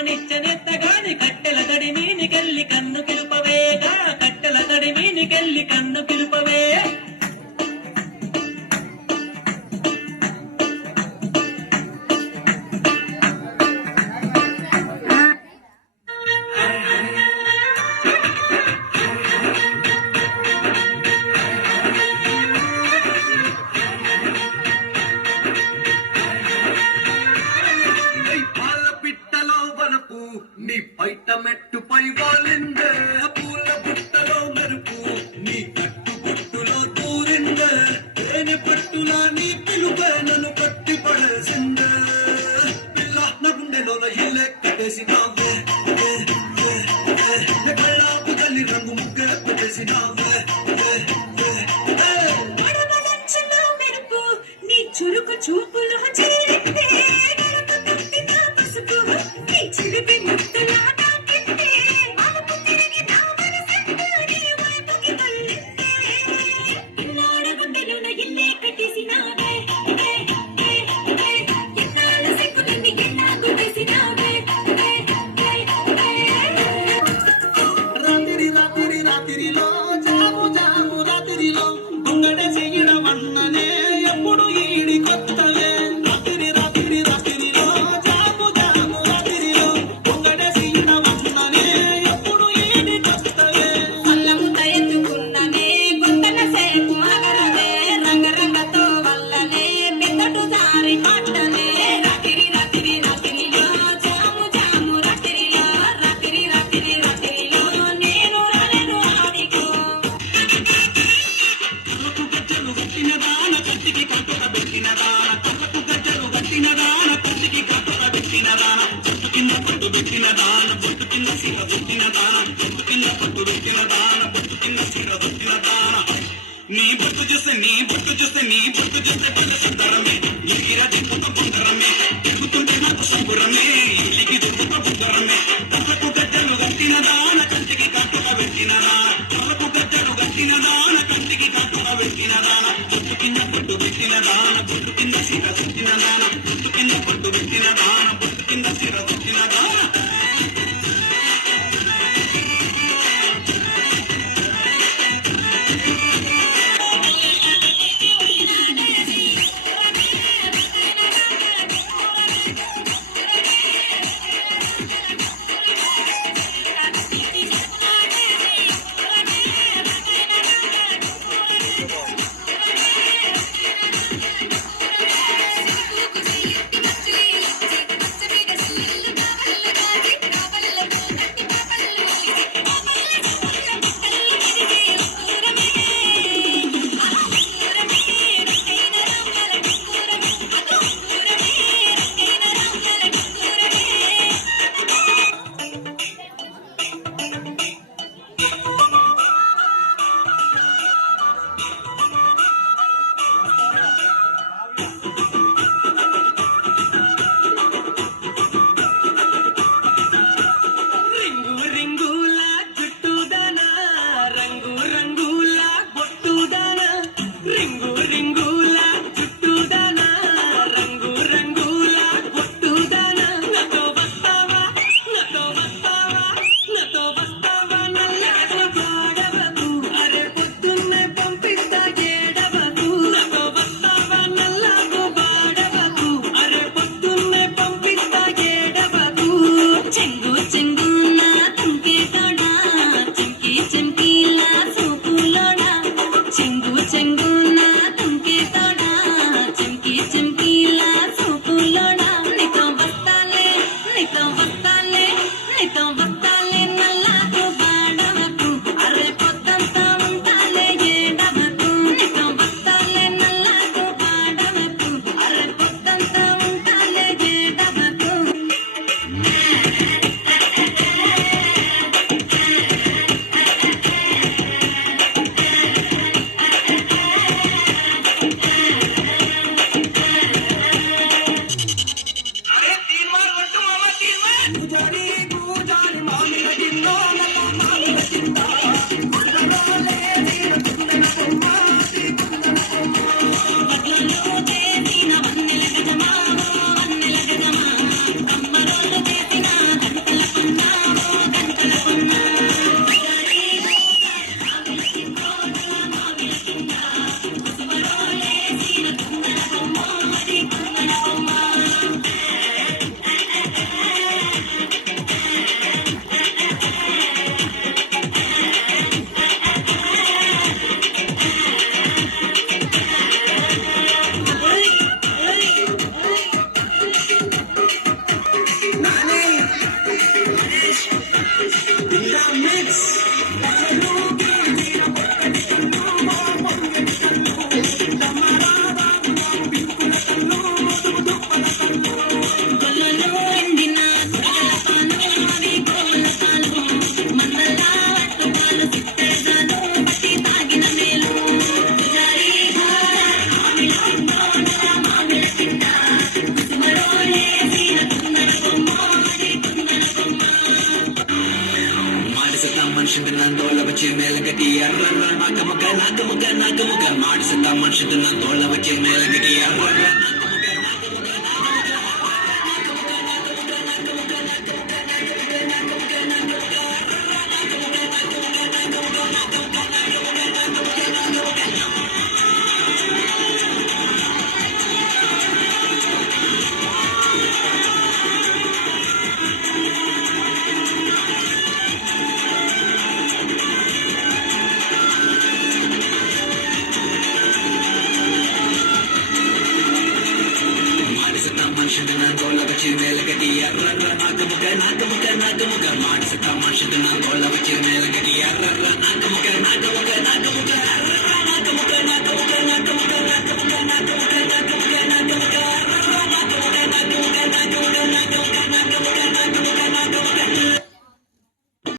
కమ్మనిచ్చనెత్తగాని కట్టెల తడి మీనికెళ్ళి కన్ను కిలుపవేగా కట్టెల తడి మీనికెళ్ళి కన్ను కిలుపవే నీ పైట మెట్టుపై వాలిందే పూల బుట్టలో మెరుపు నీ కట్టు బొట్టులో దూరిందే తేనె పట్టులా నీ పిలుపే నన్ను కట్టి పడేసిందే పిల్ల నా గుండెలోన ఇల్లే కట్టేసినావే కళ్ళాపు తల్లి రంగు ముగ్గే పెట్టేసినావే చురుకు చూపులో చేరితే చిలిపి ముద్దులా తాకితే అలుపు తిరిగి నా మనసంతా నీ వైపుకి మళ్ళిందే ఇన్నాడ గుండెలోన ఇల్లే కట్టేసినావే ఎన్నాళ్ళ సిగ్గులన్నీ ఎన్నాకు వేసినావే రాత్రి రాత్రి రాత్రిలో జాము జాము రాత్రిలో గుంగడ చెయ్యడం అన్ననే ఎప్పుడు ఈడి కొత్తలే రాత్రి రాత్రి రాత్రిలో జాము జాము రాత్రిలో గుంగడ చెయ్యడం అన్ననే ఎప్పుడు ఈడి కొత్తలే అల్లముద్ద ఎత్తుకున్ననే గుంతన సేపు మగరనే రంగరంగతో వల్లనే పెద్దటు దారి పట్టనే రాత్రి రాత్రి రాత్రిలో జాము జాము రాత్రిలో రాత్రి రాత్రి రాత్రిలో నేను రాలేను ఆడికో కళ్ళకు గజ్జలు గట్టిన దాన కత్తికి కట్టుక పెట్టిన దాన కళ్ళకు గజ్జలు గట్టిన దాన కత్తికి కట్టుక పెట్టిన దాన చెట్టు కింద పట్టు పెట్టిన దాన బొట్టు కింద సిర దొట్టిన దాన చెట్టు కింద పట్టు పెట్టిన దాన బొట్టు కింద సిర దొట్టిన దాన నీ బొట్టు చూస్తే నీ బొట్టు చూస్తే నీ బొట్టు చూస్తే పల్ల సుందరమే ఎగిర దిక్కుత బుందరమే తిరుగుతుంటే నాకు సంబురమే ఇల్లికి దిక్కుత బుందరమే కళ్ళకు గజ్జలు గట్టిన దాన కంటికి కట్టుక పెట్టిన దాన కళ్ళకు గజ్జలు గట్టిన దాన కంటికి కట్టుక పెట్టిన దాన బొట్టు కింద పట్టు పెట్టిన దాన బొట్టు కింద సిర దొట్టిన దాన బొట్టు కింద పట్టు పెట్టిన దాన బొట్టు కింద సిర దొట్టిన దాన రింగు రింగుల జుట్టుదన రంగు రంగుల బొట్టుదన రింగు రింగుల జుట్టుదన రంగు రంగుల బొట్టుదన నాతో వస్తావా నాతో వస్తావా నాతో వస్తావా నల్లాడు గోడవకు అరే పొద్దున్నే పంపిస్తా గేడవకు నాతో వస్తావా నల్లాడు గోడవకు అరే పొద్దున్నే పంపిస్తా గేడవకు చెంగు చెంగున తుంకేతోడా చెంకి చెంకిలా సూపులోడా చెంగు చెంగున తుంకేతోడా చెంకి చెంకిలా సూపులోడా నీతో వస్తాలే నీతో వస్తాలే నీతో వస్తాలే నల్లాకు బాడవకు అరే పొద్దంతా ఉంటాలే ఏడవకు నీతో వస్తాలే నల్లాకు బాడవకు అరే పొద్దంతా ఉంటాలే ఏడవకు అరే తీర్మార్ వట్టు మామ తీర్మార్ గుజారి గుజారి మామిల గిన్నో నల్ల మామిల గిన్నో గుజరాలే నీల కుందన బొమ్మ వడ్లలో చేసిన వన్నెల గజమా వన్నెల గజమా అమ్మరోళ్ళు చేసిన கட்டி அர்றர்ற நாக்கு முக்க மாடிசத்தா மனுஷத்து நான் தோல்ல வச்சு மேல கட்டி அர்றர்ற மனுஷன் நான் தோல்ல வச்சு மேல கட்டி அர்றர்ற நாக்கு முக்க மாடிசத்தா மனுஷன் நான் தோல்ல வச்சு மேல கட்டி அர்றர்ற நாக்கு